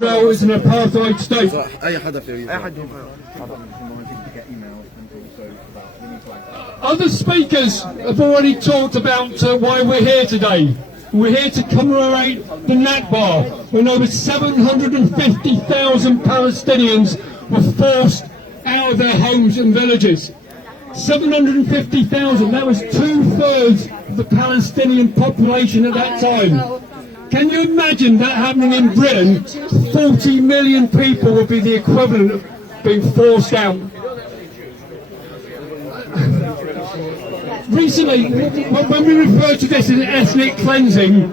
Israel is an apartheid state. Other speakers have already talked about why we're here today. We're here to commemorate the Nakba, when over 750,000 Palestinians were forced out of their homes and villages. 750,000, that was 2/3 of the Palestinian population at that time. Can you imagine that happening in Britain? 40 million people would be the equivalent of being forced out. Recently, when we refer to this as ethnic cleansing,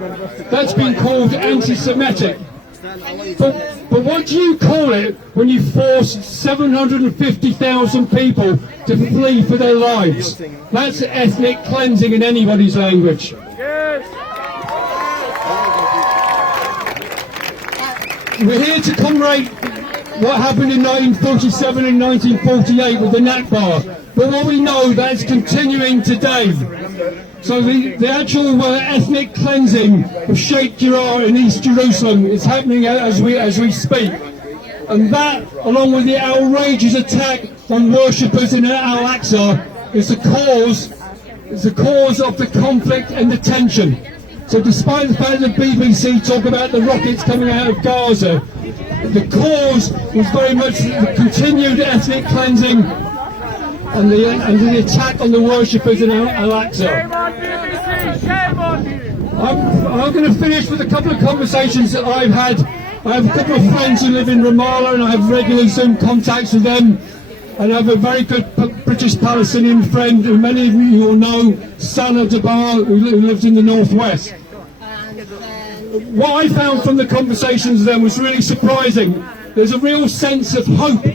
that's been called anti-Semitic. But what do you call it when you force 750,000 people to flee for their lives? That's ethnic cleansing in anybody's language. We're here to commemorate what happened in 1947 and 1948 with the Nakba. But what we know, that's continuing today. So the actual ethnic cleansing of Sheikh Jarrah in East Jerusalem is happening as we speak. And that, along with the outrageous attack on worshippers in Al-Aqsa, is the cause of the conflict and the tension. So despite the fact that the BBC talk about the rockets coming out of Gaza, the cause was very much the continued ethnic cleansing and the attack on the worshippers in Al-Aqsa. I'm going to finish with a couple of conversations that I've had. I have a couple of friends who live in Ramallah, and I have regular Zoom contacts with them. And I have a very good British Palestinian friend who many of you will know, Salah Dabar, who lives in the northwest. What I found from the conversations with them was really surprising. There's a real sense of hope.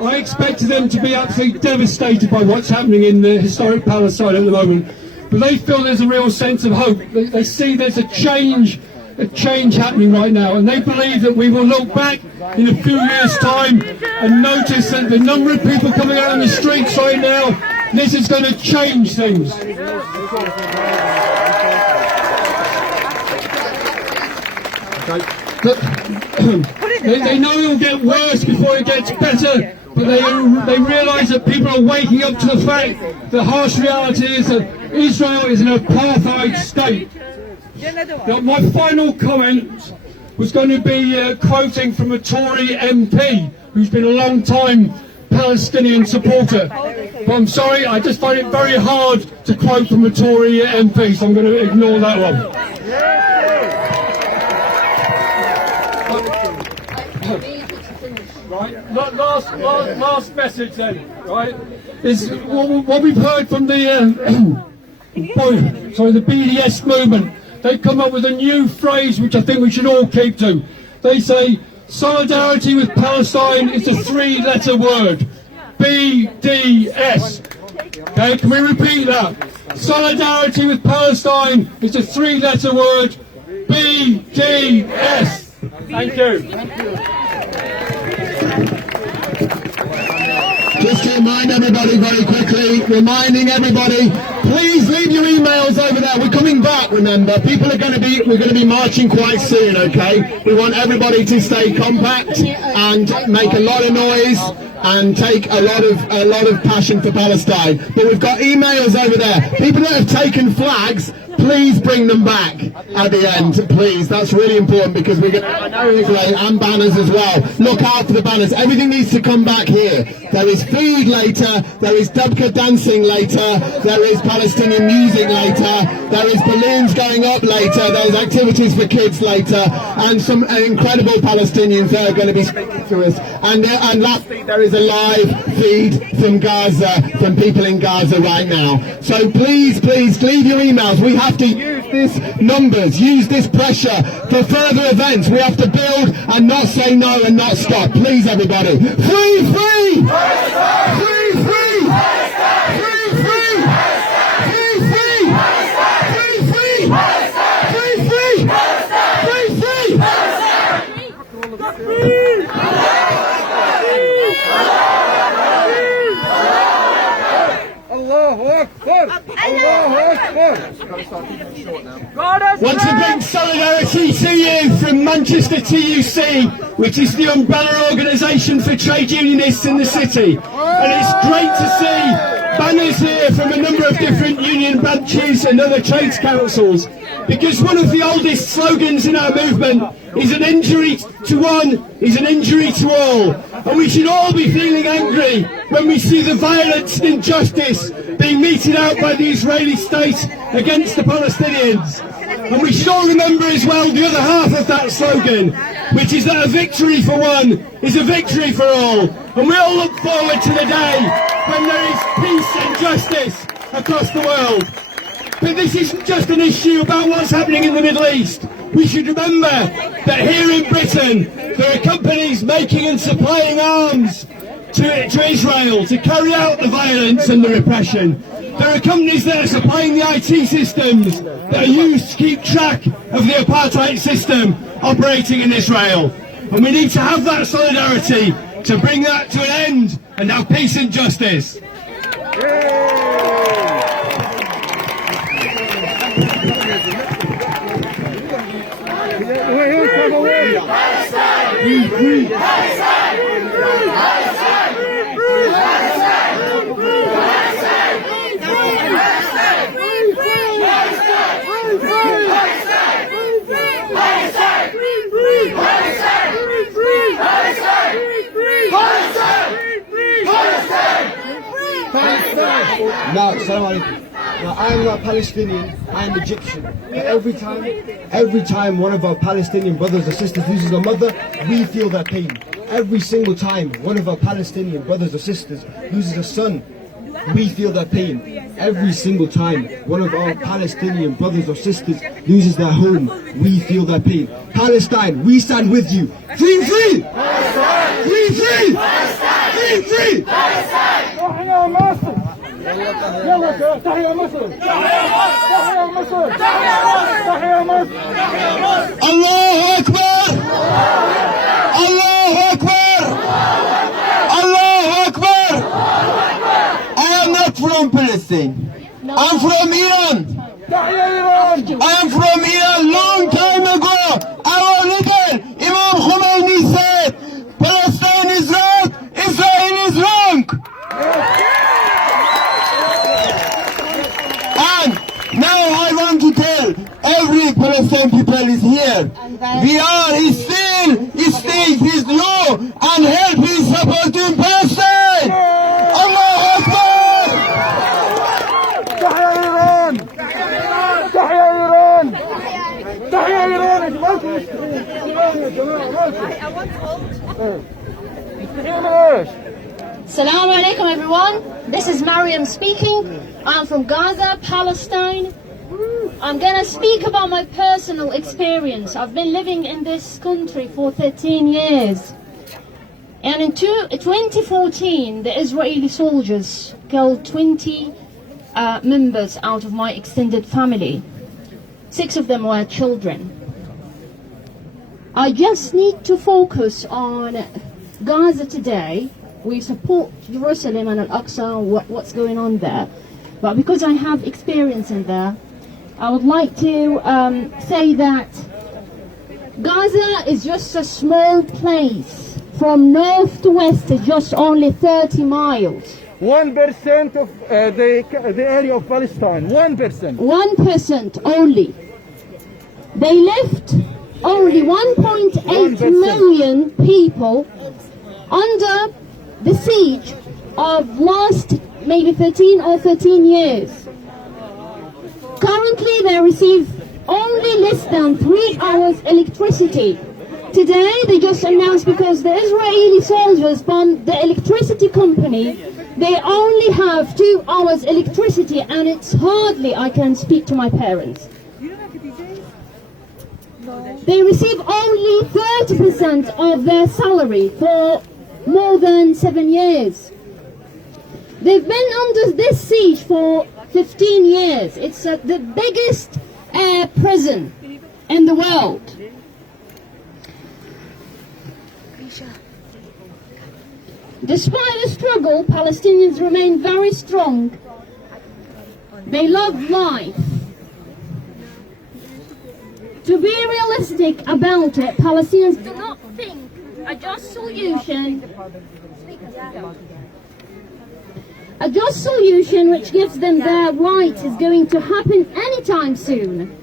I expected them to be absolutely devastated by what's happening in the historic Palestine at the moment. But they feel there's a real sense of hope. They see there's a change happening right now, and they believe that we will look back in a few years' time and notice that the number of people coming out on the streets right now, this is going to change things. They know it'll get worse before it gets better, but they realise that people are waking up to the fact the harsh reality is that Israel is an apartheid state. Now, my final comment was going to be quoting from a Tory MP who's been a long time Palestinian supporter. But I'm sorry, I just find it very hard to quote from a Tory MP, so I'm going to ignore that one. Right, last message then, right, is what we've heard from the BDS movement. They've come up with a new phrase which I think we should all keep to. They say solidarity with Palestine is a three-letter word. BDS. Okay, can we repeat that? Solidarity with Palestine is a three-letter word. BDS. Thank you. Just to remind everybody very quickly, please leave your emails over there. We're coming back, remember. We're going to be marching quite soon, okay? We want everybody to stay compact and make a lot of noise and take a lot of passion for Palestine. But we've got emails over there. People that have taken flags, please bring them back at the end, please. That's really important because we're going to and banners as well. Look out for the banners. Everything needs to come back here. There is food later. There is Dubka dancing later. There is Palestinian music later. There is balloons going up later. There's activities for kids later. And some incredible Palestinians that are going to be speaking to us. And lastly, there is a live feed from Gaza, from people in Gaza right now. So please leave your emails. We have to use this numbers, use this pressure for further events. We have to build and not say no and not stop. Please, everybody. Free! Free! Free! Free! Free! Free! Free! Free! Free! Free! Free! Free! Free! Want to bring solidarity to you from Manchester TUC, which is the umbrella organisation for trade unionists in the city. And it's great to see banners here from a number of different union branches and other trades councils. Because one of the oldest slogans in our movement is an injury to one is an injury to all. And we should all be feeling angry when we see the violence and injustice being meted out by the Israeli state against the Palestinians. And we should all remember as well the other half of that slogan, which is that a victory for one is a victory for all. And we all look forward to the day when there is peace and justice across the world. But this isn't just an issue about what's happening in the Middle East. We should remember that here in Britain there are companies making and supplying arms to Israel to carry out the violence and the repression. There are companies that are supplying the IT systems that are used to keep track of the apartheid system operating in Israel. And we need to have that solidarity to bring that to an end and have peace and justice. Now, I am not Palestinian, I am Egyptian. Every time one of our Palestinian brothers or sisters loses a mother, we feel that pain. Every single time one of our Palestinian brothers or sisters loses a son, we feel that pain. Every single time one of our Palestinian brothers or sisters loses their home, we feel that pain. Palestine, we stand with you. Free, free! Free, free! Free, free! Allahu Akbar! Allahu Akbar! Allahu Akbar! I am not from Palestine. I'm from Iran. I am from Iran. Long time ago, our leader Imam Khomeini said, Palestine is right, Israel is wrong. And now I want to tell every Palestinian people is here. We are his state, his law, and help his supporting Palestine. Allahu Akbar! تحيا إيران! تحيا إيران! تحيا إيران! Assalamu alaikum everyone. This is Mariam speaking. I'm from Gaza, Palestine. I'm gonna speak about my personal experience. I've been living in this country for 13 years. And in 2014, the Israeli soldiers killed 20 members out of my extended family. 6 of them were children. I just need to focus on Gaza today. We support Jerusalem and Al-Aqsa, what's going on there. But because I have experience in there, I would like to say that Gaza is just a small place. From north to west is just only 30 miles. 1% of the area of Palestine. 1%. 1% only. They left only 1.8 million people under the siege of last maybe 13 or 13 years. Currently they receive only less than 3 hours electricity. Today they just announced, because the Israeli soldiers bombed the electricity company, they only have 2 hours electricity, and it's hardly I can speak to my parents. They receive only 30% of their salary for more than 7 years. They've been under this siege for 15 years. It's the biggest prison in the world. Despite the struggle, Palestinians remain very strong They love life. To be realistic about it, Palestinians do not think a just solution which gives them their right is going to happen anytime soon.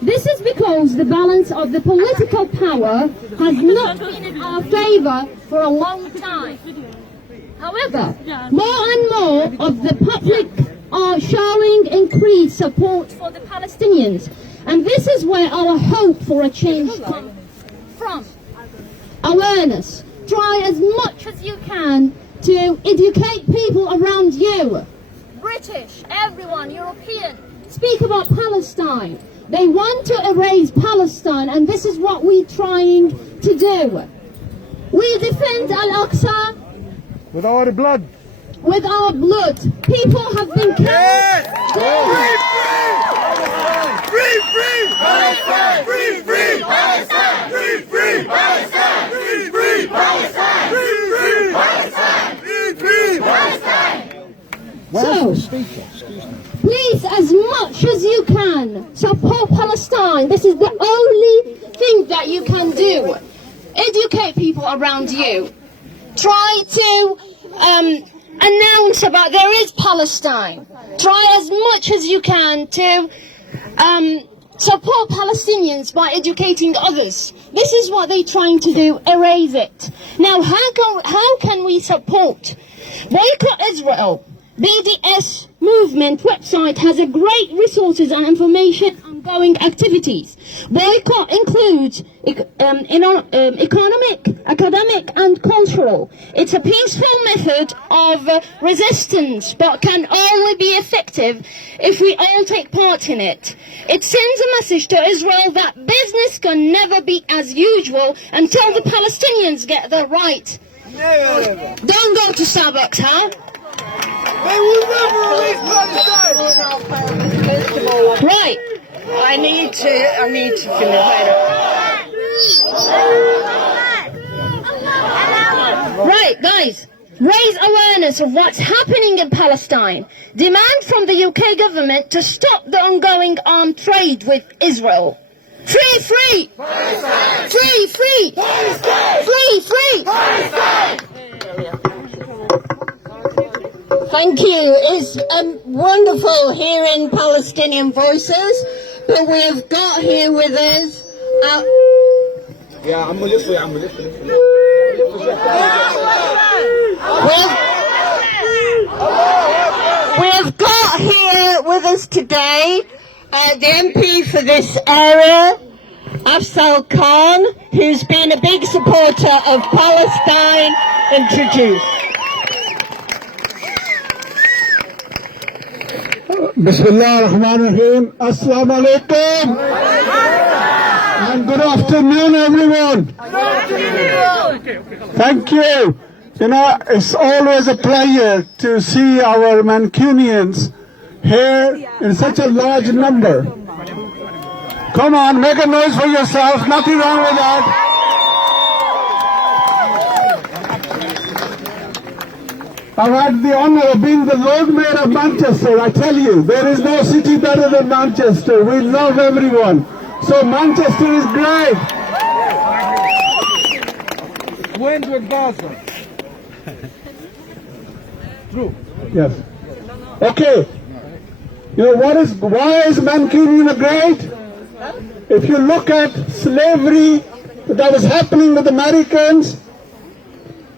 This is because the balance of the political power has not been in our favor for a long time. However, more and more of the public are showing increased support for the Palestinians, and this is where our hope for a change comes from. Awareness. Try as much as you can to educate people around you. British, everyone, European, speak about Palestine. They want to erase Palestine, and this is what we're trying to do. We defend Al-Aqsa with our blood. With our blood. People have been killed. Free, free, Palestine! Free, free, Palestine! Free, free, Palestine! Free, free, Palestine! Free, free, Palestine! Free, free, Palestine! So, please, as much as you can, support Palestine. This is the only thing that you can do. Educate people around you. Try to announce about there is Palestine. Try as much as you can to support Palestinians by educating others. This is what they're trying to do, erase it. Now, how can we support? Boycott Israel. BDS movement website has a great resources and information ongoing activities. Boycott includes economic, academic and cultural. It's a peaceful method of resistance but can only be effective if we all take part in it. It sends a message to Israel that business can never be as usual until the Palestinians get their right. Don't go to Starbucks, huh? They will never release Palestine! Right. I need to finish later. Right, guys. Raise awareness of what's happening in Palestine. Demand from the UK government to stop the ongoing armed trade with Israel. Free, free! Palestine! Free, free! Palestine! Free, free! Palestine! Thank you. It's wonderful hearing Palestinian voices, but we have got here with us. We have got here with us today the MP for this area, Afzal Khan, who's been a big supporter of Palestine introduced. Bismillah ar-Rahman ar-Rahim. Assalamu alaikum. And good afternoon, everyone. Thank you. You know, it's always a pleasure to see our Mancunians here in such a large number. Come on, make a noise for yourselves. Nothing wrong with that. I've had the honor of being the Lord Mayor of Manchester. I tell you, there is no city better than Manchester. We love everyone. So Manchester is great. Went with Gaza. True. Yes. Okay. You know why is Mancunian great? If you look at slavery that was happening with Americans,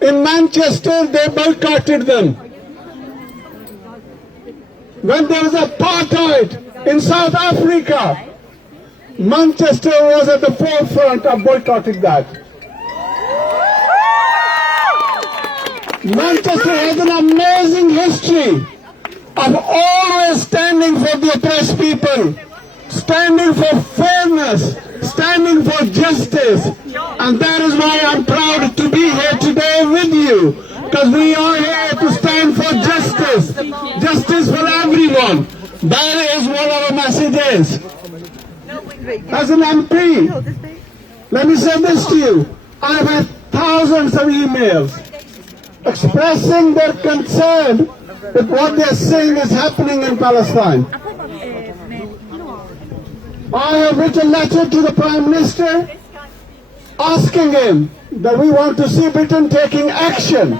in Manchester, they boycotted them. When there was apartheid in South Africa, Manchester was at the forefront of boycotting that. Manchester has an amazing history of always standing for the oppressed people, standing for fairness, standing for justice. And that is why I'm proud to be here today with you, because we are here to stand for justice, justice for everyone. That is what our message is. As an MP, let me say this to you. I've had thousands of emails expressing their concern with what they're saying is happening in Palestine. I have written a letter to the Prime Minister asking him that we want to see Britain taking action.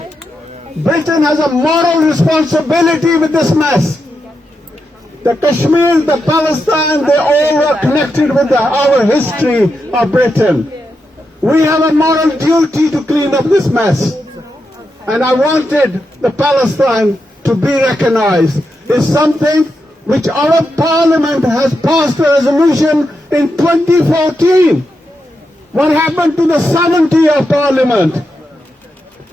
Britain has a moral responsibility with this mess. The Kashmir, the Palestine, they all are connected with our history of Britain. We have a moral duty to clean up this mess. And I wanted the Palestine to be recognized. It's something which our Parliament has passed a resolution in 2014. What happened to the sovereignty of Parliament?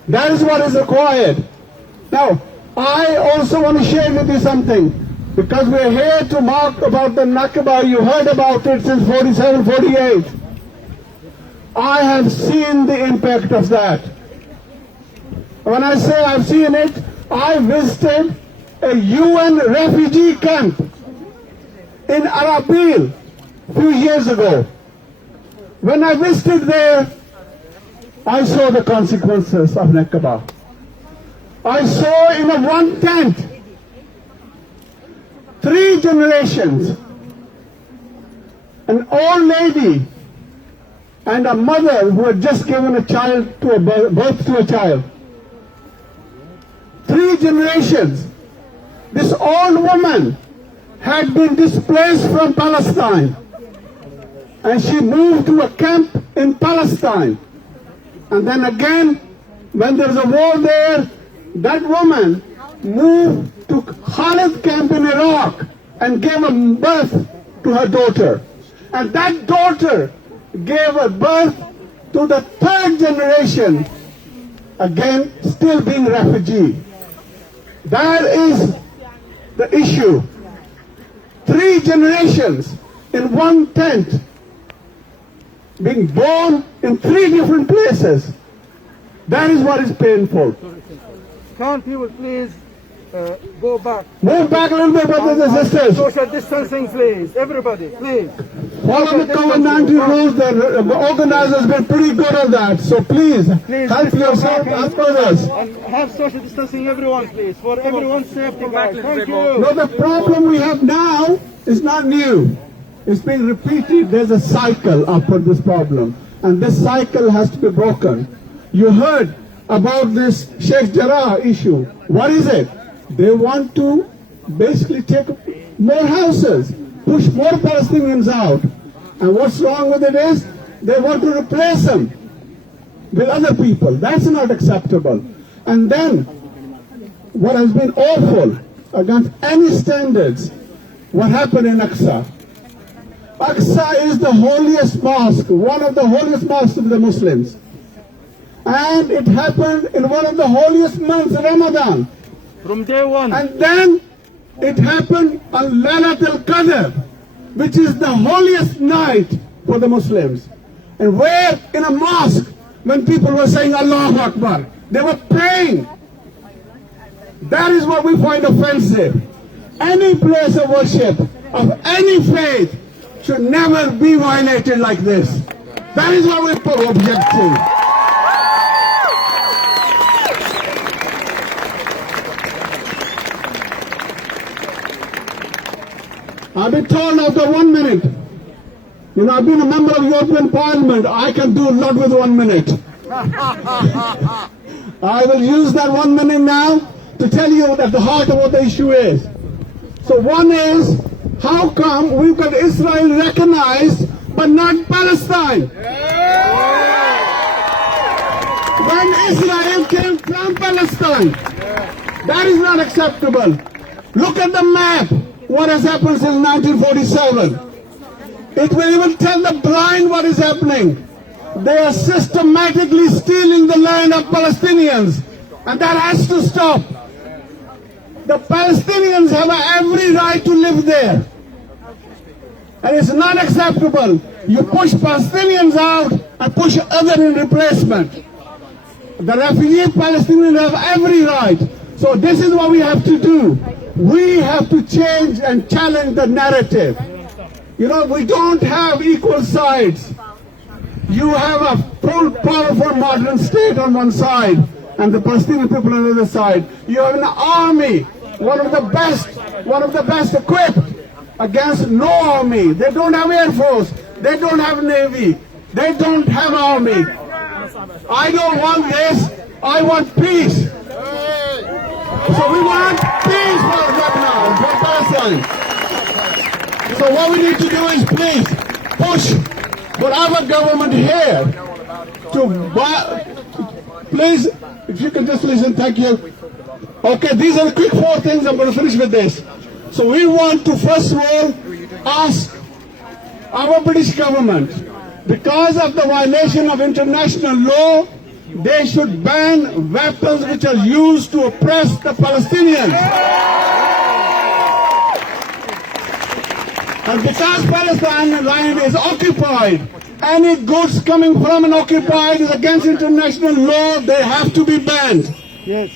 That is what is required. Now, I also want to share with you something, because we are here to mark about the Nakba. You heard about it since 47, 48. I have seen the impact of that. When I say I've seen it, I visited a UN refugee camp in Arabil a few years ago. When I visited there, I saw the consequences of Nakba. I saw in a one tent 3 generations, an old lady and a mother who had just given a child to a birth to a child. 3 generations. This old woman had been displaced from Palestine, and she moved to a camp in Palestine. And then again, when there was a war there, that woman moved to Khalid camp in Iraq and gave a birth to her daughter. And that daughter gave a birth to the 3rd generation, again still being refugee. That is the issue. 3 generations in one tent, being born in 3 different places. That is what is painful. Can't people please go back? Move back a little bit, brothers and sisters. Social distancing, please. Everybody, please. Follow the COVID-19 rules. The organizers have been pretty good at that. So please help yourself, help others. And have social distancing, everyone, please, for everyone's safety, guys. Thank you. No, the problem we have now is not new. It's been repeated. There's a cycle after this problem, and this cycle has to be broken. You heard about this Sheikh Jarrah issue. What is it? They want to basically take more houses, push more Palestinians out. And what's wrong with it is they want to replace them with other people. That's not acceptable. And then what has been awful against any standards, what happened in Aqsa. Aqsa is the holiest mosque, one of the holiest mosques of the Muslims. And it happened in one of the holiest months, Ramadan. From day one. And then it happened on Laylat al-Qadr, which is the holiest night for the Muslims. And where in a mosque, when people were saying Allahu Akbar, they were praying. That is what we find offensive. Any place of worship of any faith should never be violated like this. That is what we object to. I've been told after 1 minute. You know, I've been a member of European Parliament. I can do a lot with 1 minute. I will use that 1 minute now to tell you at the heart of what the issue is. So one is, how come we've got Israel recognized but not Palestine? When Israel came from Palestine, that is not acceptable. Look at the map. What has happened since 1947? It will even tell the blind what is happening. They are systematically stealing the land of Palestinians, and that has to stop. The Palestinians have every right to live there, and it's not acceptable. You push Palestinians out and push others in replacement. The refugee Palestinians have every right. So this is what we have to do. We have to change and challenge the narrative. You know, we don't have equal sides. You have a full, powerful modern state on one side and the Palestinian people on the other side. You have an army, one of the best equipped, against no army. They don't have air force. They don't have navy. They don't have army. I don't want this. I want peace. So we want peace for Lebanon, for Palestine. So what we need to do is please push for our government here to please, if you can just listen, thank you. Okay, these are the quick 4 things. I'm going to finish with this. So we want to first of all ask our British government, because of the violation of international law, they should ban weapons which are used to oppress the Palestinians. And because Palestine land is occupied, any goods coming from an occupied is against international law, they have to be banned. Yes.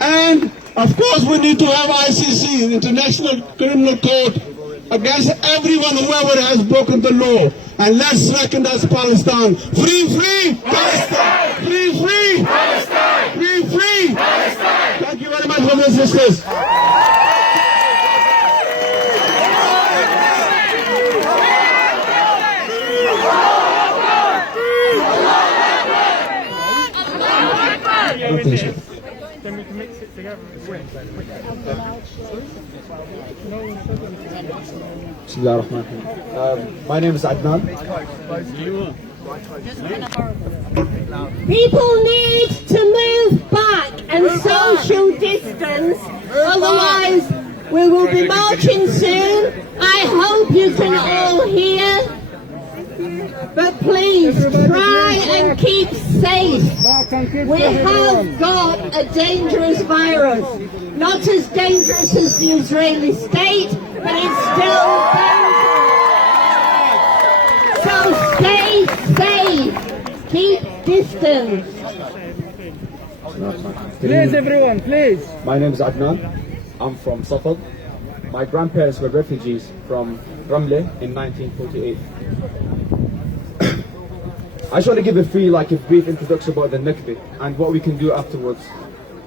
And of course we need to have ICC, International Criminal Court, against everyone, whoever has broken the law. And let's recognize Palestine. Free, free Palestine! Free, free Palestine! Free, free Palestine! Thank you very much, brothers and sisters. Then we can mix it together. My name is Adnan. People need to move back and social distance, otherwise we will be marching soon. I hope you can all hear. But please try and keep safe. We have got a dangerous virus. Not as dangerous as the Israeli state, but it's still dangerous. So stay safe. Keep distance. Please, everyone, please. My name is Adnan. I'm from Safad. My grandparents were refugees from Ramle in 1948. I just want to give a brief introduction about the Nakba and what we can do afterwards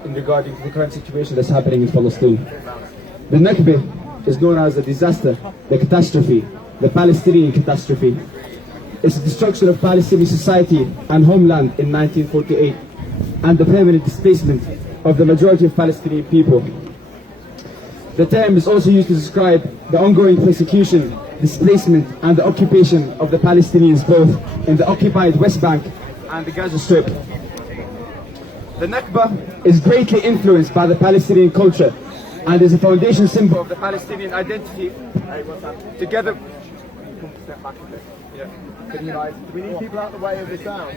in regarding to the current situation that's happening in Palestine. The Nakba is known as a disaster, the catastrophe, the Palestinian catastrophe. It's the destruction of Palestinian society and homeland in 1948 and the permanent displacement of the majority of Palestinian people. The term is also used to describe the ongoing persecution, displacement and the occupation of the Palestinians both in the occupied West Bank and the Gaza Strip. The Nakba is greatly influenced by the Palestinian culture and is a foundation symbol of the Palestinian identity. Together, We need people out the way of the sound.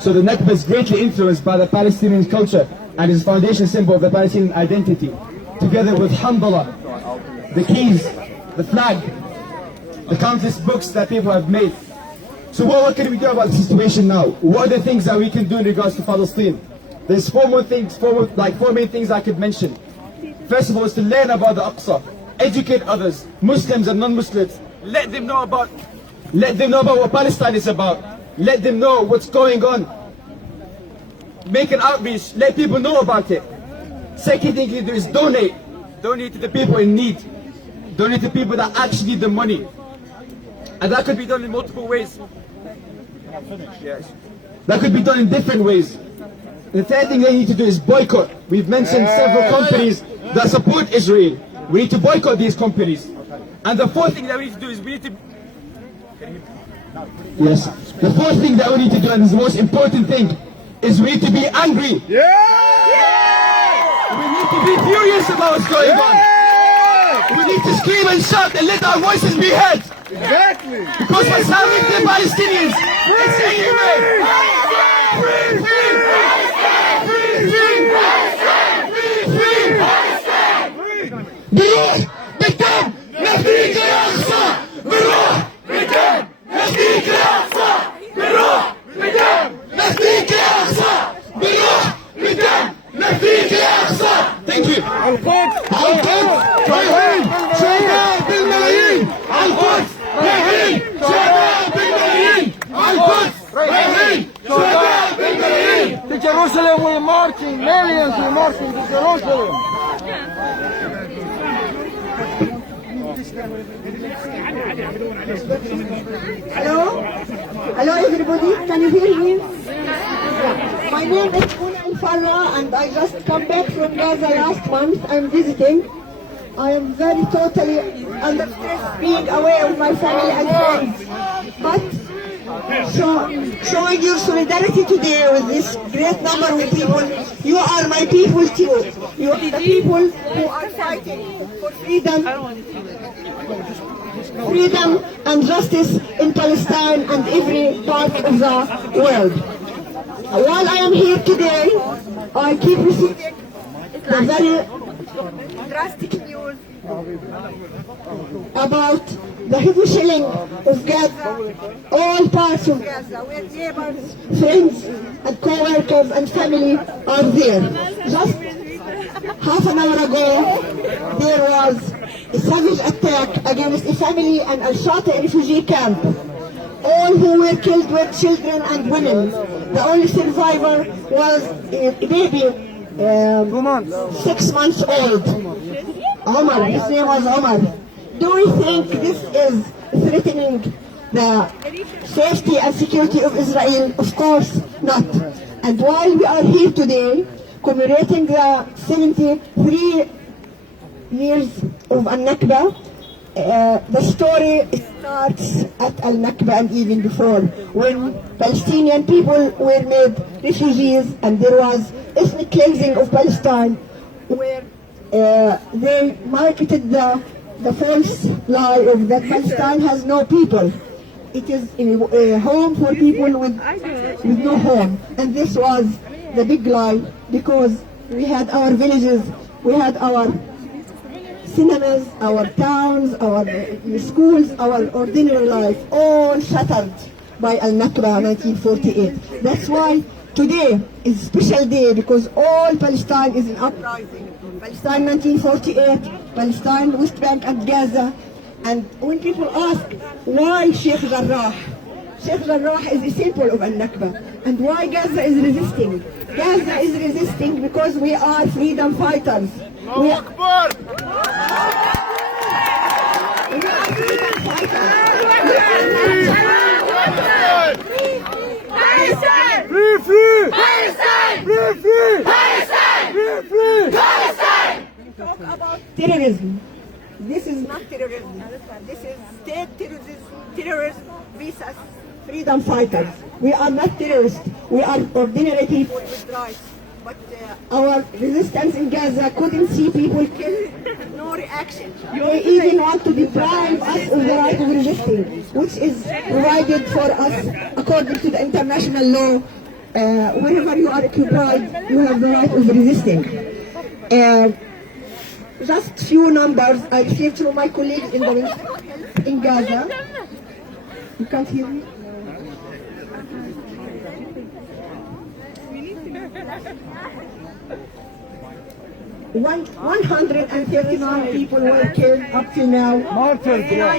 So the Nakba is greatly influenced by the Palestinian culture and is a foundation symbol of the Palestinian identity. Together with Hamdallah, the keys, the flag, the countless books that people have made. So what can we do about the situation now? What are the things that we can do in regards to Palestine? There's four main things I could mention. First of all is to learn about the Aqsa, educate others, Muslims and non-Muslims. Let them know about what Palestine is about. Let them know what's going on. Make an outreach, let people know about it. Second thing you do is donate. Donate to the people in need. Donate to people that actually need the money. And that could be done in multiple ways. Yes. That could be done in different ways. The third thing they need to do is boycott. We've mentioned several companies that support Israel. We need to boycott these companies. And the fourth thing that we need to do is we need to... Yes. The fourth thing that we need to do, and is the most important thing, is we need to be angry. We need to be furious about what's going on. We need to scream and shout and let our voices be heard. Exactly. Because what's happening to the Palestinians is inhumane. Free, free, free, free, بروح بالدم نفديك يا أقصى. بروح بالدم نفديك يا أقصى. بروح بالدم نفديك يا أقصى. بروح بالدم نفديك يا أقصى. Thank you. القدس رايحين شهداء بالملايين. القدس رايحين شهداء بالملايين. القدس رايحين شهداء بالملايين. To Jerusalem we're marching, millions we're marching to Jerusalem. Hello? Hello everybody, can you hear me? My name is Una Farwa and I just come back from Gaza last month. I'm visiting. I am very totally under stress being away with my family and friends. But showing your solidarity today with this great number of people, you are my people too. You are the people who are fighting for freedom and justice in Palestine and every part of the world. While I am here today, I keep receiving the very drastic news about the heavy shelling of Gaza, all parts of Gaza, where neighbors, friends, and co-workers and family are there. Just half an hour ago, there was a savage attack against a family in Al-Shati refugee camp. All who were killed were children and women. The only survivor was a baby, 6 months old. Omar, his name was Omar. Do we think this is threatening the safety and security of Israel? Of course not. And while we are here today, commemorating the 73 years of Al-Nakba, the story starts at Al-Nakba and even before, when Palestinian people were made refugees and there was ethnic cleansing of Palestine, where they marketed the false lie of that Palestine has no people. It is a home for people with no home. And this was the big lie, because we had our villages, we had our cinemas, our towns, our schools, our ordinary life, all shattered by Al-Nakba 1948. That's why today is a special day, because all Palestine is in uprising. Palestine 1948, Palestine, West Bank and Gaza. And when people ask why Sheikh Jarrah, Sheikh Jarrah is a symbol of Al-Nakba. And why Gaza is resisting? Gaza is resisting because we are freedom fighters. We are freedom fighters. Free, free! Palestine! Free, free! Palestine! Free, free! Palestine! Talk about terrorism. This is not terrorism. This is state terrorism versus freedom fighters. We are not terrorists. We are ordinary people with rights. But our resistance in Gaza couldn't see people killed, no reaction. They even want to deprive us of the right of resisting, which is provided for us according to the international law. Wherever you are occupied, you have the right of resisting. Just few numbers I received from my colleagues in the Ministry of Health in Gaza. You can't hear me? One 139 people were killed up to now. 9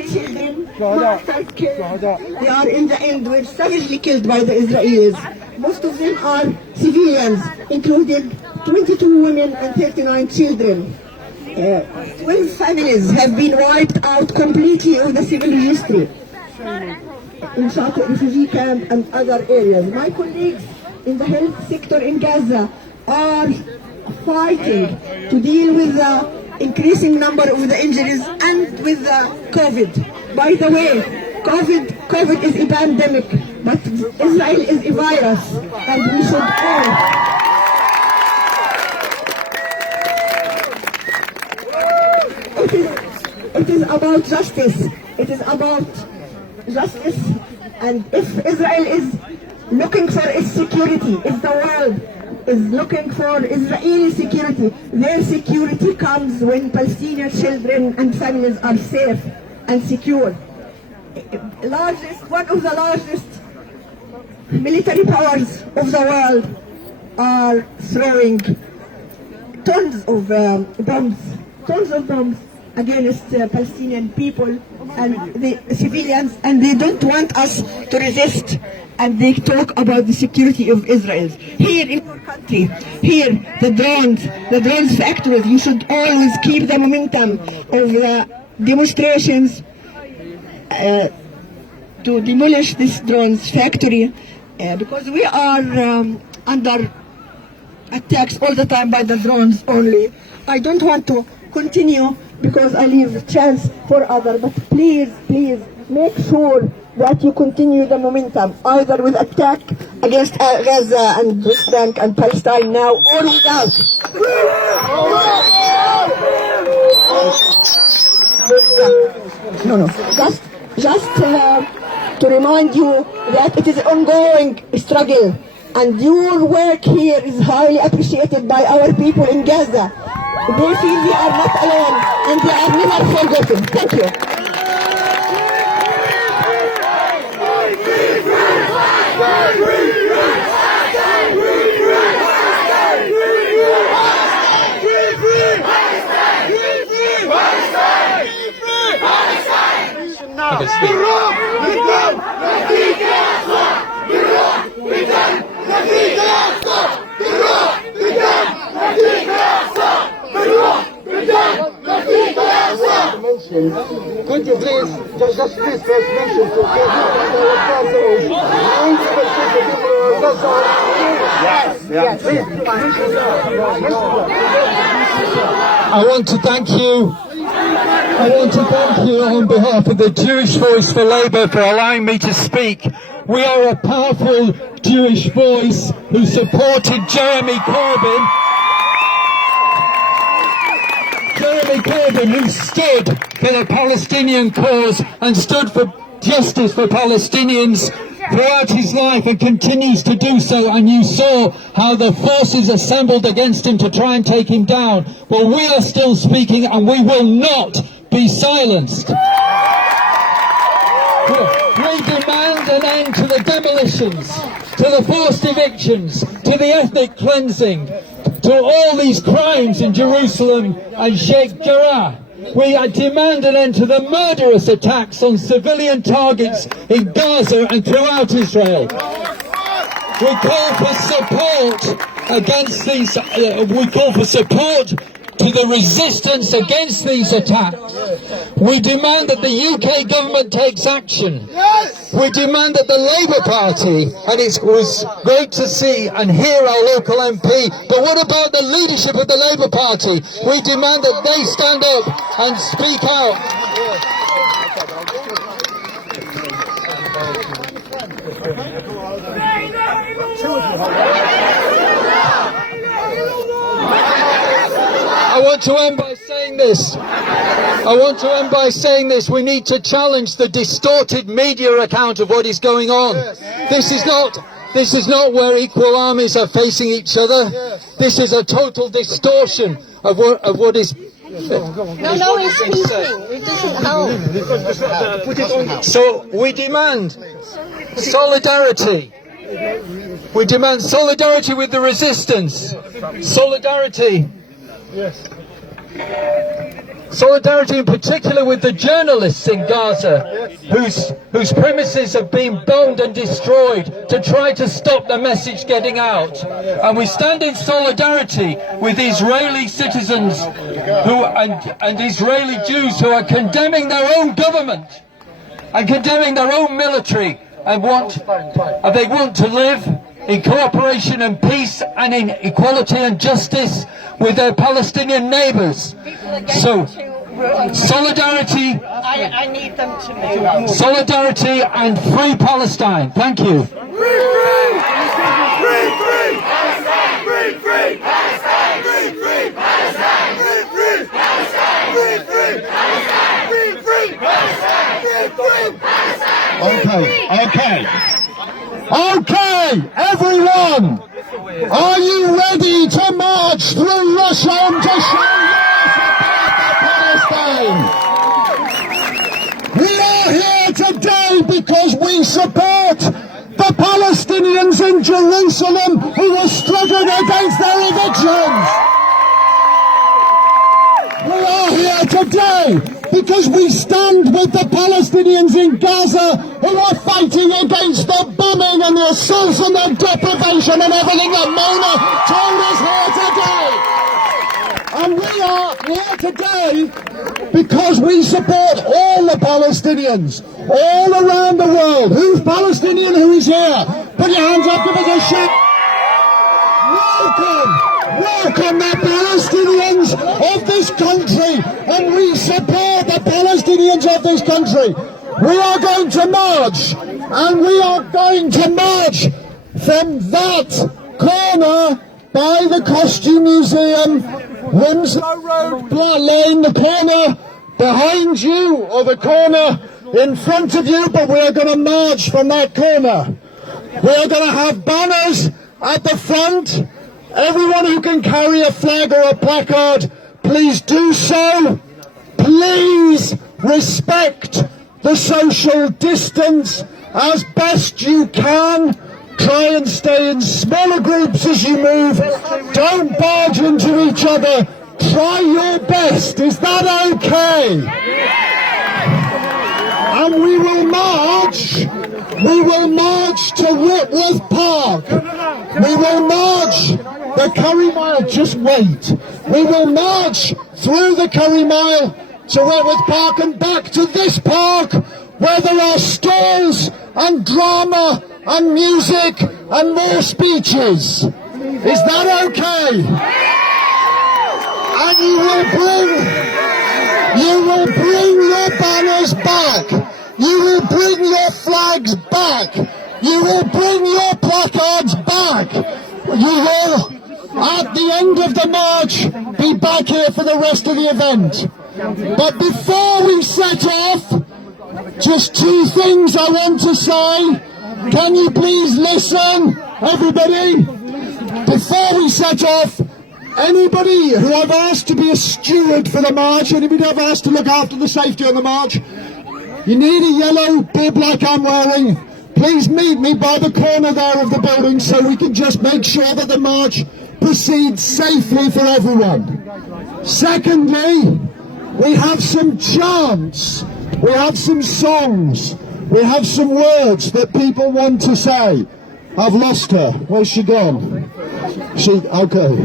children martyred killed. They are in the end were savagely killed by the Israelis. Most of them are civilians, including 22 women and 39 children. 12 families have been wiped out completely of the civil registry in Shati refugee camp and other areas. My colleagues in the health sector in Gaza are fighting to deal with the increasing number of the injuries and with the COVID. By the way, COVID is a pandemic, but Israel is a virus, and we should all. It is about justice. It is about justice, and if Israel is looking for its security, if the world is looking for Israeli security, their security comes when Palestinian children and families are safe and secure. One of the largest military powers of the world are throwing tons of bombs against Palestinian people and the civilians, and they don't want us to resist, and they talk about the security of Israel. Here in your country, here the drones factories, you should always keep the momentum of the demonstrations to demolish this drones factory because we are under attacks all the time by the drones only. I don't want to continue because I leave a chance for others, but please, please make sure that you continue the momentum, either with attack against Gaza and West Bank and Palestine now, or without. No, just to remind you that it is an ongoing struggle, and your work here is highly appreciated by our people in Gaza. They feel they are not alone, and they are never forgotten. Thank you. Could you please, just please first mention to I want to thank you. I want to thank you on behalf of the Jewish Voice for Labour for allowing me to speak. We are a powerful Jewish voice who supported Jeremy Corbyn. Jeremy Corbyn, who stood for the Palestinian cause and stood for justice for Palestinians throughout his life and continues to do so, and you saw how the forces assembled against him to try and take him down. Well, we are still speaking and we will not be silenced. We demand an end to the demolitions, to the forced evictions, to the ethnic cleansing, to all these crimes in Jerusalem and Sheikh Jarrah. We demand an end to the murderous attacks on civilian targets in Gaza and throughout Israel. We call for support against these, we call for support to the resistance against these attacks. We demand that the UK government takes action. We demand that the Labour Party, and it was great to see and hear our local MP, but what about the leadership of the Labour Party? We demand that they stand up and speak out. I want to end by saying this. We need to challenge the distorted media account of what is going on. This is not where equal armies are facing each other. This is a total distortion of what is. No, he's speaking. It doesn't help. So we demand solidarity. We demand solidarity with the resistance. Solidarity. Yes. Solidarity in particular with the journalists in Gaza, whose premises have been bombed and destroyed to try to stop the message getting out. And we stand in solidarity with Israeli citizens and Israeli Jews who are condemning their own government and condemning their own military and they want to live in cooperation and peace and in equality and justice with their Palestinian neighbours. So, solidarity. I need them to move. Solidarity and free Palestine. Thank you. Free Palestine! Free Palestine! Free Palestine! Free Palestine! Free Palestine! Free Palestine! Free Palestine! Okay, everyone, are you ready to march through Russia and to show your support for Palestine? We are here today because we support the Palestinians in Jerusalem who are struggling against their evictions. We are here today because we stand with the Palestinians in Gaza who are fighting against the bombing and the assaults and the deprivation and everything that Mona told us here today. And we are here here today because we support all the Palestinians, all around the world. Who's Palestinian? Who is here? Put your hands up, give us a shout. Welcome the Palestinians of this country, and we support the Palestinians of this country. We are going to march, and we are going to march from that corner by the Costume Museum, Winslow Road, Platt Lane, the corner behind you or the corner in front of you, but we are going to march from that corner. We are going to have banners at the front. Everyone who can carry a flag or a placard, please do so. Please respect the social distance as best you can. Try and stay in smaller groups as you move. Don't barge into each other. Try your best. Is that okay? And we will march. We will march to Whitworth Park. We will march the Curry Mile. Just wait. We will march through the Curry Mile to Whitworth Park and back to this park where there are stalls and drama and music and more speeches. Is that okay? And you will bring your banners back. You will bring your flags back. You will bring your placards back. You will, at the end of the march, be back here for the rest of the event. But before we set off, just two things I want to say. Can you please listen, everybody? Before we set off, anybody who I've asked to be a steward for the march, anybody I've asked to look after the safety on the march, you need a yellow bib like I'm wearing. Please meet me by the corner there of the building so we can just make sure that the march proceeds safely for everyone. Secondly, we have some chants, we have some songs, we have some words that people want to say. I've lost her. Where's she gone? Okay.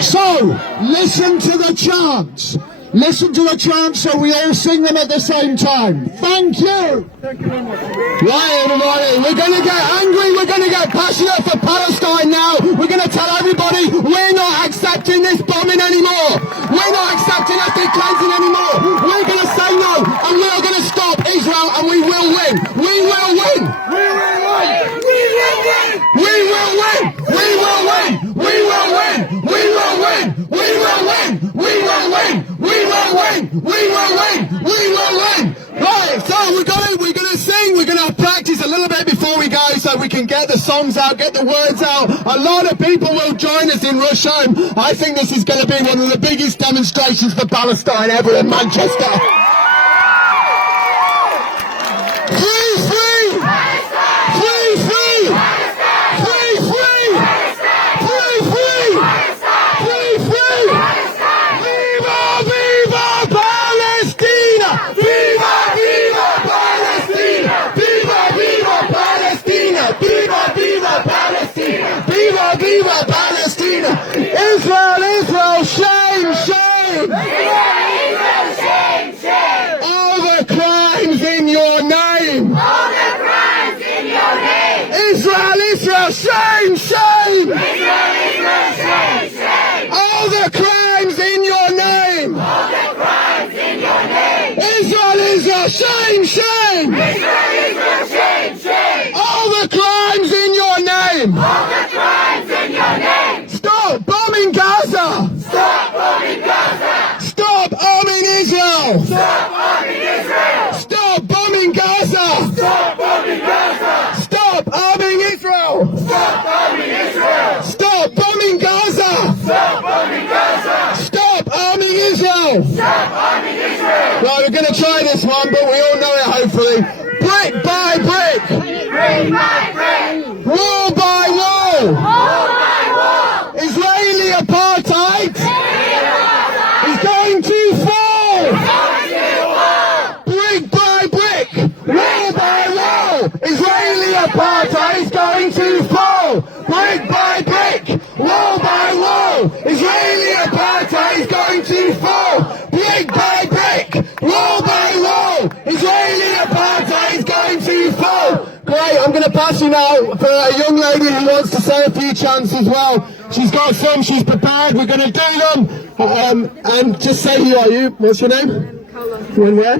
So, listen to the chants. Listen to the chants so we all sing them at the same time. Thank you. Right, everybody, we're going to get angry, we're going to get passionate for Palestine now. We're going to tell everybody we're not accepting this bombing anymore. We're not accepting ethnic cleansing anymore. We're going to say no, and we are going to stop Israel, and we will win. We will win. We will win. We will win. We will win. We will win. We will win. We will win. We will win. We will win. We will win. We will win. Right, so we're gonna sing. We're gonna practice a little bit before we go, so we can get the songs out, get the words out. A lot of people will join us in Rush Home. I think this is going to be one of the biggest demonstrations for Palestine ever in Manchester. Free, free, free, free, free, free, free, free, free, free. Viva, viva Palestina! Viva, viva Palestina! Viva, viva Palestina! Viva, viva Palestina! Viva, viva Palestina! Israel, Israel, shame, shame! Israel, shame, shame! All the crimes in your name! All the crimes in your name! Israel, Israel, shame, shame! Israel, Israel, shame, shame! All the crimes in your name! All the crimes in your name! Israel, Israel, shame, shame! Israel, Israel, shame, shame! All the crimes in your name! All the crimes in your name! Stop bombing Gaza! Stop bombing Gaza! Stop arming Israel! Stop arming Israel! Stop bombing Gaza! Stop bombing Gaza! Stop arming Israel! Stop arming Israel! Stop bombing Gaza! Stop bombing Gaza! Stop arming Israel! Stop arming Israel! Right, we're going to try this one, but we all know it hopefully. Brick by brick! Brick by brick! Wall by wall! Wall by wall! Israeli apartheid is going to fall! Brick by brick! Wall by wall! Israeli apartheid is going to fall! Brick by brick! Wall by wall! Israeli apartheid is going to fall! to pass you now for a young lady who wants to say a few chants as well. She's got some, she's prepared, we're going to do them. And just say who are you? What's your name? Carla. When where?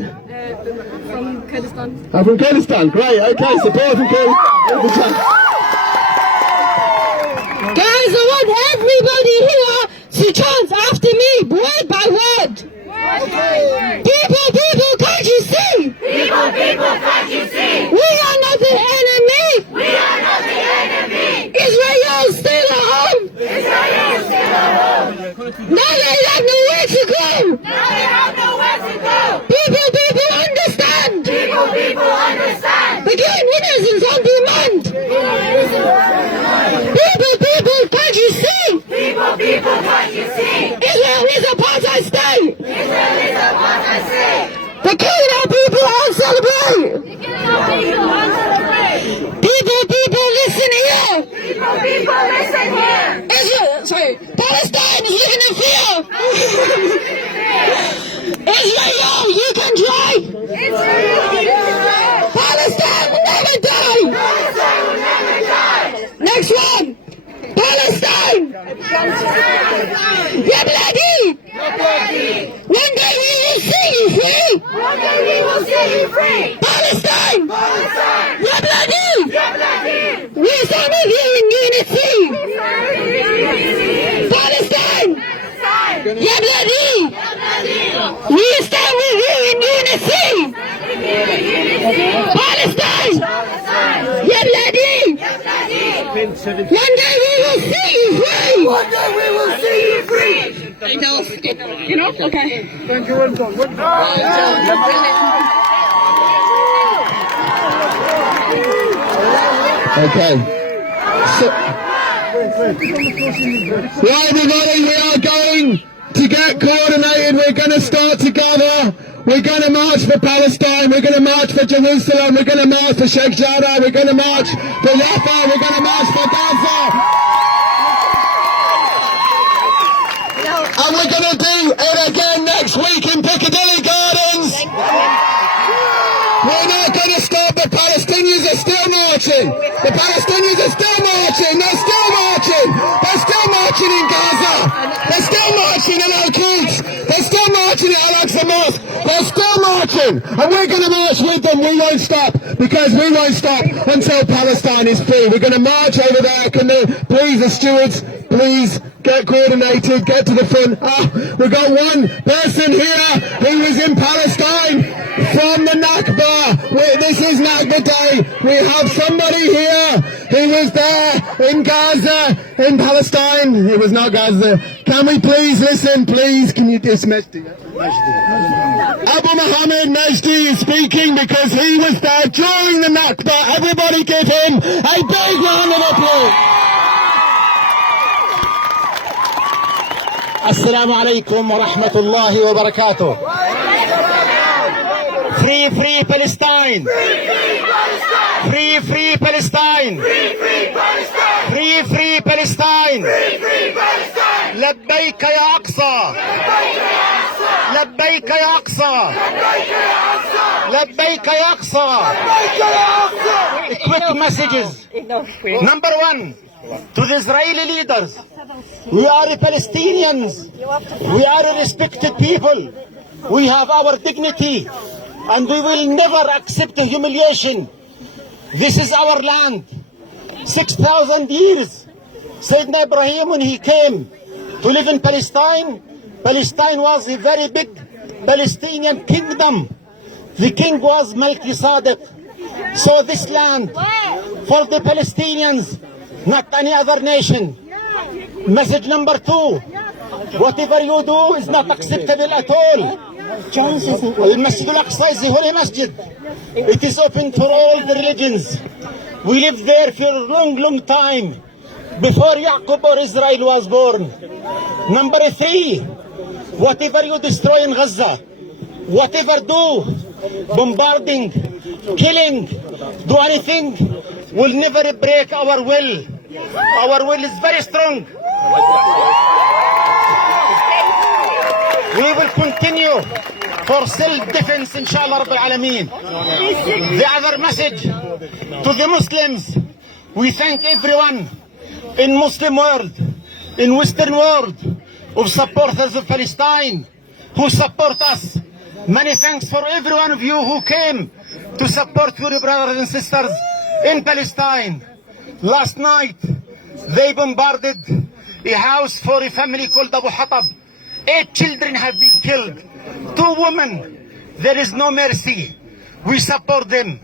From Kurdistan. From Kurdistan, great, okay, support from Kurdistan. Guys, I want everybody here to chant after me, word by word. People, people, can't you see? People, people, can't you see? We are not the enemy. We are not the enemy. Israel's still at home. Israel's still at home. Now they have nowhere to go. Now they have nowhere to go. People, people, understand. People, people, understand. Again, winners is on demand. People, people, can't you see? People, people, can't you see? Israel is apartheid state. Israel is apartheid state. The killing our people and celebrate. People, people, listen here. People, people, listen here. Palestine is living in fear. Israel, you can try. Palestine will never die. Palestine will never die. Next one. Palestine. Yeah, bloody. One day we will see you free. One day we will see you free. Palestine. Palestine. Yeah, bloody. Yeah, bloody. We stand with you in unity. Palestine. Yeah, bloody. We stand with you in unity. Palestine. Yeah, bloody. One day we will see you free. One day we will see you free. Enough. Enough? Okay. Thank you, well done. Okay. So, well, everybody, we are going to get coordinated. We're going to start together. We're going to march for Palestine. We're going to march for Jerusalem. We're going to march for Sheikh Jarrah. We're going to march for Rafah. We're going to march for Gaza. And we're going to do it again next week in Piccadilly Gardens. We're not going to stop. The Palestinians are still marching. The Palestinians are still marching. They're still marching. They're still marching in Gaza. They're still marching in Al-Quds. They're still marching at Al-Aqsa Mosque. They're still marching. And we're going to march with them. We won't stop. Because we won't stop until Palestine is free. We're going to march over there. Can they, please, the stewards, please get coordinated. Get to the front. We've got one person here who was in Palestine from the Nakba. This is Nakba Day. We have somebody here who was there in Gaza, in Palestine. It was not Gaza. Can we please listen, please? Can you dismiss Abu Muhammad Majdi is speaking because he was there during the Nakba. Everybody give him a big round of applause. Assalamu alaikum wa rahmatullahi wa barakatuh. Free, free Palestine. Free, free Palestine. Free, free Palestine. Free, free Palestine. Free, free Palestine. لبيك يا أقصى. لبيك يا أقصى. لبيك يا أقصى. Quick messages. Number one, to the Israeli leaders. We are Palestinians. We are a respected people. We have our dignity. And we will never accept humiliation. This is our land. 6,000 years. Sayyidina Ibrahim, when he came to live in Palestine, Palestine was a very big Palestinian kingdom. The king was Melchizedek. So this land for the Palestinians, not any other nation. Message number two, whatever you do is not acceptable at all. Al-Masjid al-Aqsa is the holy masjid. It is open for all the religions. We lived there for a long, long time before Yaqub or Israel was born. Number three, whatever you destroy in Gaza, whatever do, bombarding, killing, do anything, will never break our will. Our will is very strong. We will continue for self-defense, inshallah Rabbil Alameen. The other message to the Muslims, we thank everyone in Muslim world, in Western world, of supporters of Palestine, who support us. Many thanks for every one of you who came to support your brothers and sisters in Palestine. Last night, they bombarded a house for a family called Abu Hatab. 8 children have been killed. 2 women. There is no mercy. We support them.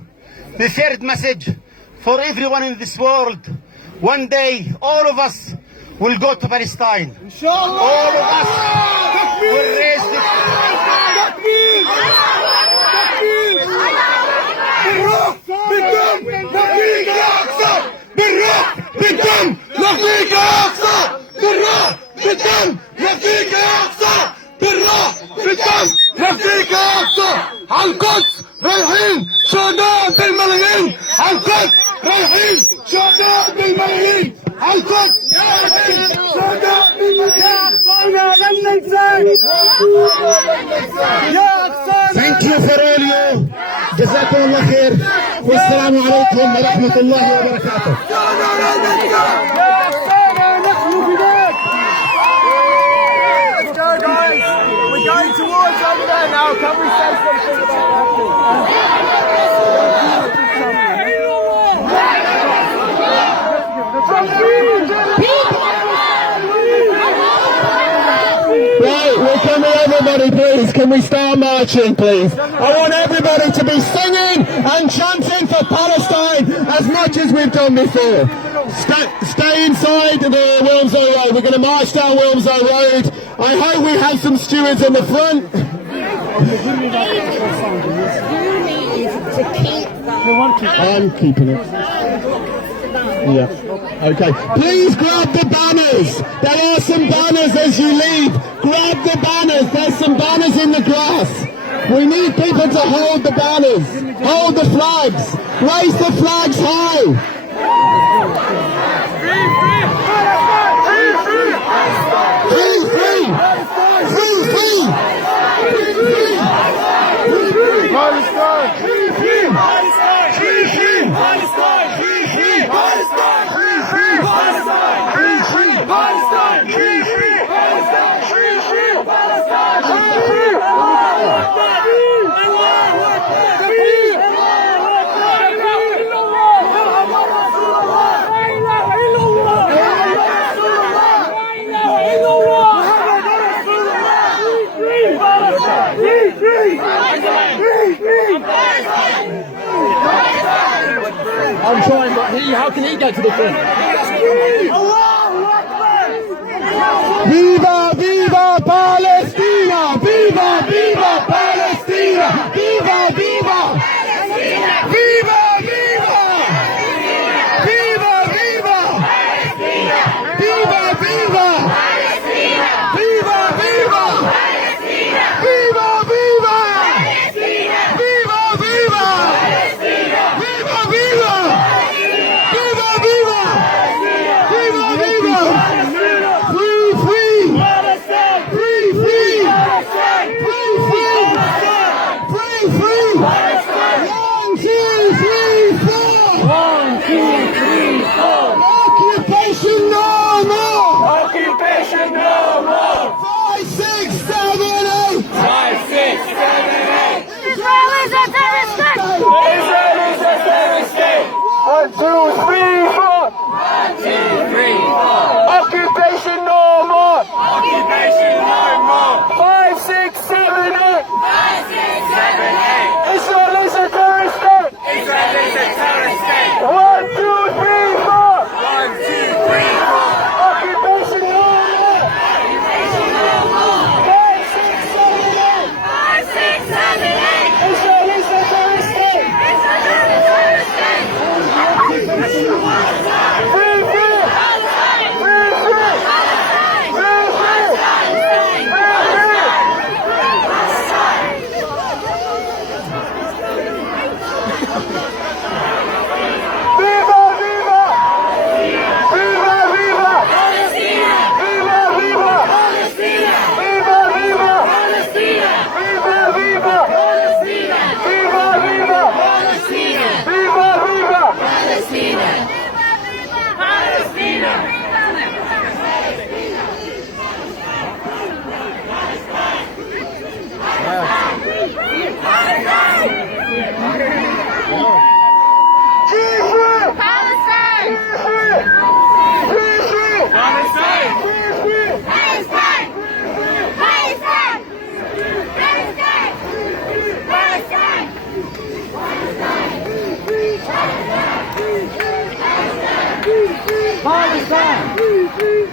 The third message for everyone in this world. One day, all of us will go to Palestine. Inshallah. All of us will raise the... بالدم نفديك يا أقصى بالروح بالدم نفديك يا أقصى بالروح بالدم نفديك يا أقصى على القدس رايحين شهداء بالملايين على القدس رايحين شهداء بالملايين على القدس رايحين شهداء بالملايين لن ننساك يا أقصى. Thank you for all you. جزاكم الله خير والسلام عليكم ورحمة الله وبركاته. Let's go, guys. We're going towards over there now. Can we say something about Right, we're coming, everybody, please. Can we start marching, please? I want everybody to be singing and chanting for Palestine as much as we've done before. Stay inside the Wilmslow Road. We're going to march down Wilmslow Road. I hope we have some stewards in the front. I'm keeping it. Yeah. Okay. Please grab the banners. There are some banners as you leave. Grab the banners. There's some banners in the grass. We need people to hold the banners. Hold the flags. Raise the flags high. Free, free. Free, free. Palestine. Free, free. Palestine. Free, free. Palestine. Free, free. Palestine. Free, free. Palestine. Free, free. Palestine. Free, free. Palestine. Free, free. Palestine. Free, free. I'm trying, but how can he go to the front? Viva, viva Palestina! Viva, viva Palestina! Viva, viva! Viva, viva! Viva, viva! Viva, viva! Viva, viva! Viva, viva! Viva, viva! Viva, viva! Viva, viva!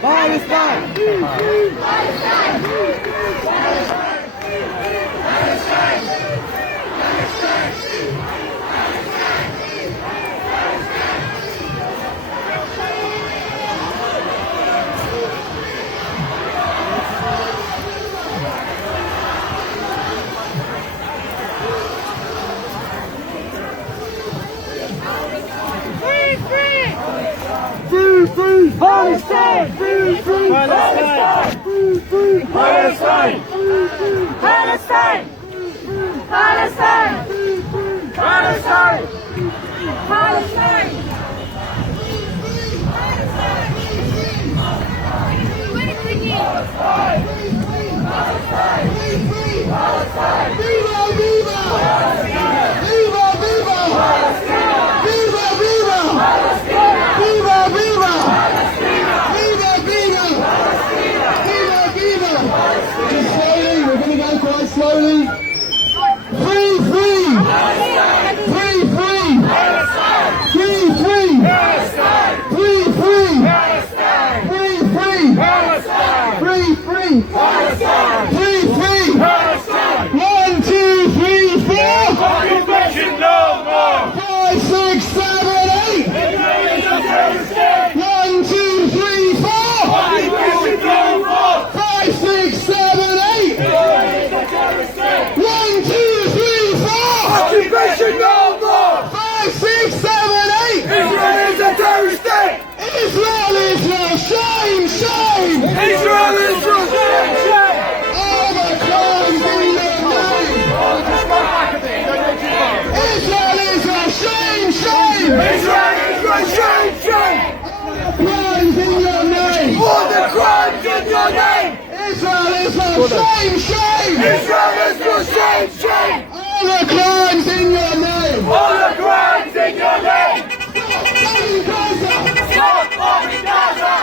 Palestine! Free, free! Palestine! Free, free! Palestine! Palestine! Palestine! Palestine! Palestine! Viva, viva! Viva, viva! Viva, viva! Viva, viva! Viva, viva! Viva, viva! Just slowly, we're going to go quite slowly. Free, free! Free, free! Free, free! Free, free! Free, free! Free, free! Free, free! 1, 2, 3, 4! Occupation no more! 5, 6, 7, 8! 1, 2, 3, 4! Occupation no more! 5, 6, 7, 8! 1, 2, 3, 4! Occupation no more! 5, 6, 7, 8! Israel is a terrorist state! Israel, Israel, shame, shame! Israel is a terrorist state! All the crimes in your name! Israel, Israel, shame, shame! Israel is a shame, shame! Crimes in your name! All the crimes in your name! Israel, Israel, shame, shame! Israel is a shame, shame! All the crimes in your name! All the crimes in your name! Stop bombing Gaza!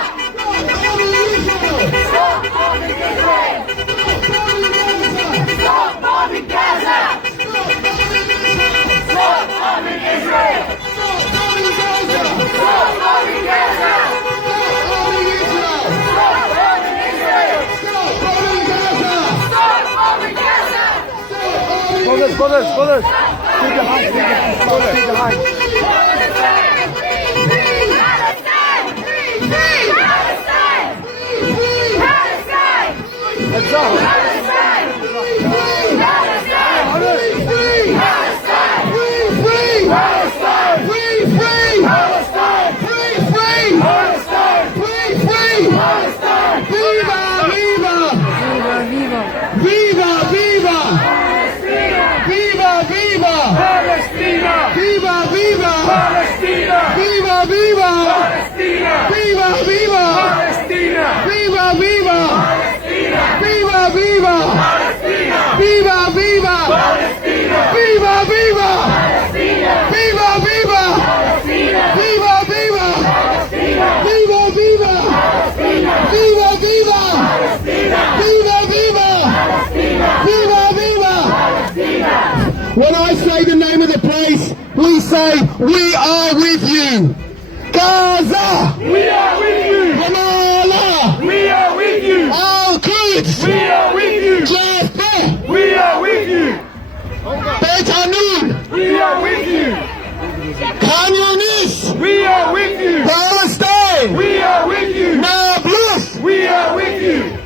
Stop bombing Israel! Stop bombing Gaza! Stop bombing Israel! Stop bombing Gaza! Stop bombing Gaza! Stop bombing Israel! Stop bombing Gaza! Stop bombing Gaza! Brothers, keep your hands, keep your hands. When I say the name of the place, we say, we are with you. Gaza! We are with you! Ramallah! We are with you! Al-Quds! We are with you! Jaffa! We are with you! Beit Hanun! We are with you! Khan Yunis! We are with you! Palestine! We are with you! Nablus! We are with you!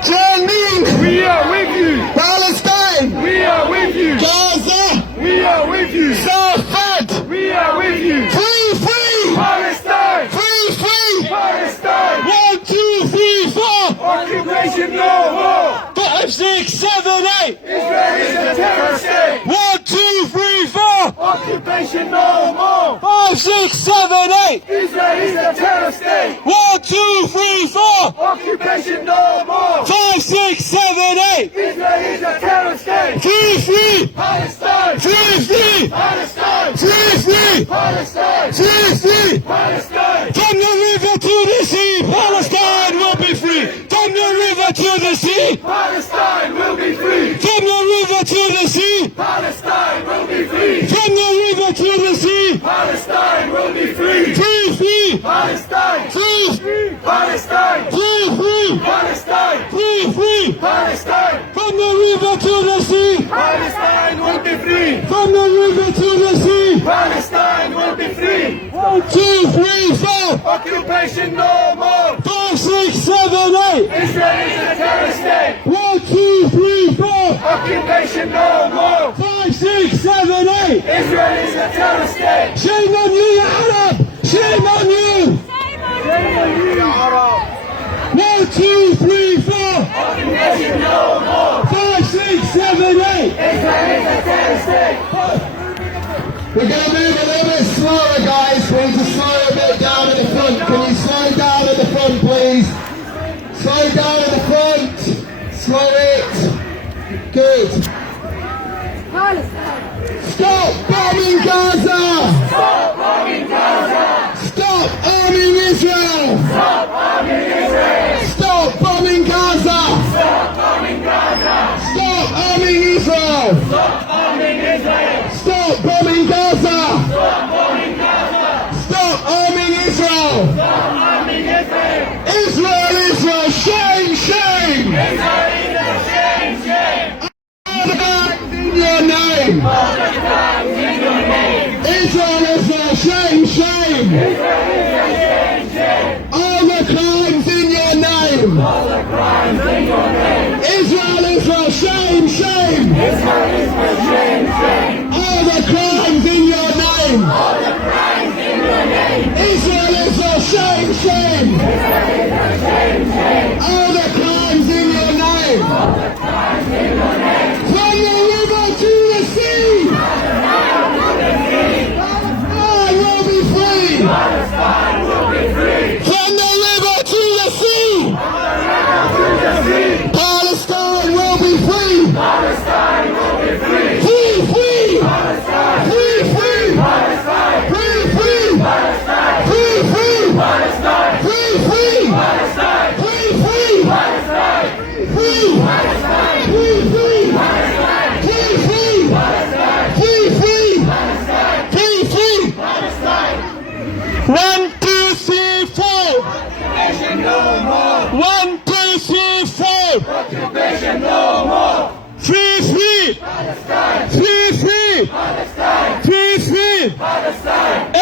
Jenin! We are with you! Palestine! We are with you! Gaza! We are with you! Safed! We are with you! Free, free! Palestine! Free, free! Palestine! 1, 2, 3, 4! Occupation no more! 5, 6, 7, 8! Israel is a terrorist state! 1, 2, 3, 4! Occupation no more! 5, 6, 7, 8! Israel is a terrorist state! 1, 2, 3, 4! Occupation no more! 5, 6, 7, 8! Israel is a terrorist state! Free, free! Palestine! Free, free! Palestine! Free, free! Palestine! Free, free! Palestine! From the river to the sea, Palestine will be free! From the river to the sea! Palestine will be free! From the river to the sea! Palestine will be free! From the river to the sea! Palestine will be free! Free, free! free! Palestine! Free! Palestine! Free! Palestine! Free! Palestine! From the river to the sea! Palestine will be free! From the river to the sea! Palestine will be free! 1, 2, 3, 4! Occupation no more! 5, 6, 7, 8! Israel is a terrorist state! 1, 2, 3, 4! Occupation no more! 5, 6, 7, 8! Israel is a terrorist state! Shame on you, ya Arab! Shame on you! Shame on you, Arab! 1, 2, 3, 4! Occupation no more! 5, 6, 7, 8! Israel is a terrorist state! We're going to move a little bit slower, guys. We need to slow a bit down at the front. Can you slow down at the front, please? Slow down at the front. Slow it. Good. Stop bombing Gaza! Stop bombing Gaza! Stop arming Israel! Stop bombing Israel! Stop bombing Gaza! Stop bombing Gaza! Stop arming Israel! Stop bombing Israel! Stop bombing Gaza! Stop bombing Gaza! Stop arming Israel! Stop arming Israel! Israel! Shame! Shame! Israel is a shame! Shame! All the crimes in your name! All the crimes in your name! Israel is a shame! Shame! Israel is a shame! Shame! All the crimes in your name! All the crimes in your name! Israel is a shame! Shame! Israel is a shame! Shame! All the crimes in your name! All the crimes in your name! Israel is a shame! Shame! Israel is a shame! Shame! All the crimes in your name! All the crimes in your name! From the river to the sea! Palestine will be free! Palestine will be free! From the river to the sea! Palestine will be free! Palestine will be free! Free! Palestine! Free! Palestine! Free! Palestine! Free! Palestine! Free! Palestine! Free! Palestine! Free! Palestine! Free! Palestine! Free! Palestine! Free! Palestine! Free! Palestine! 1, 2, 3, 4! Occupation no more! 1, 2, 3, 4! Occupation no more! Free! Palestine! Free! Palestine! Free! Palestine!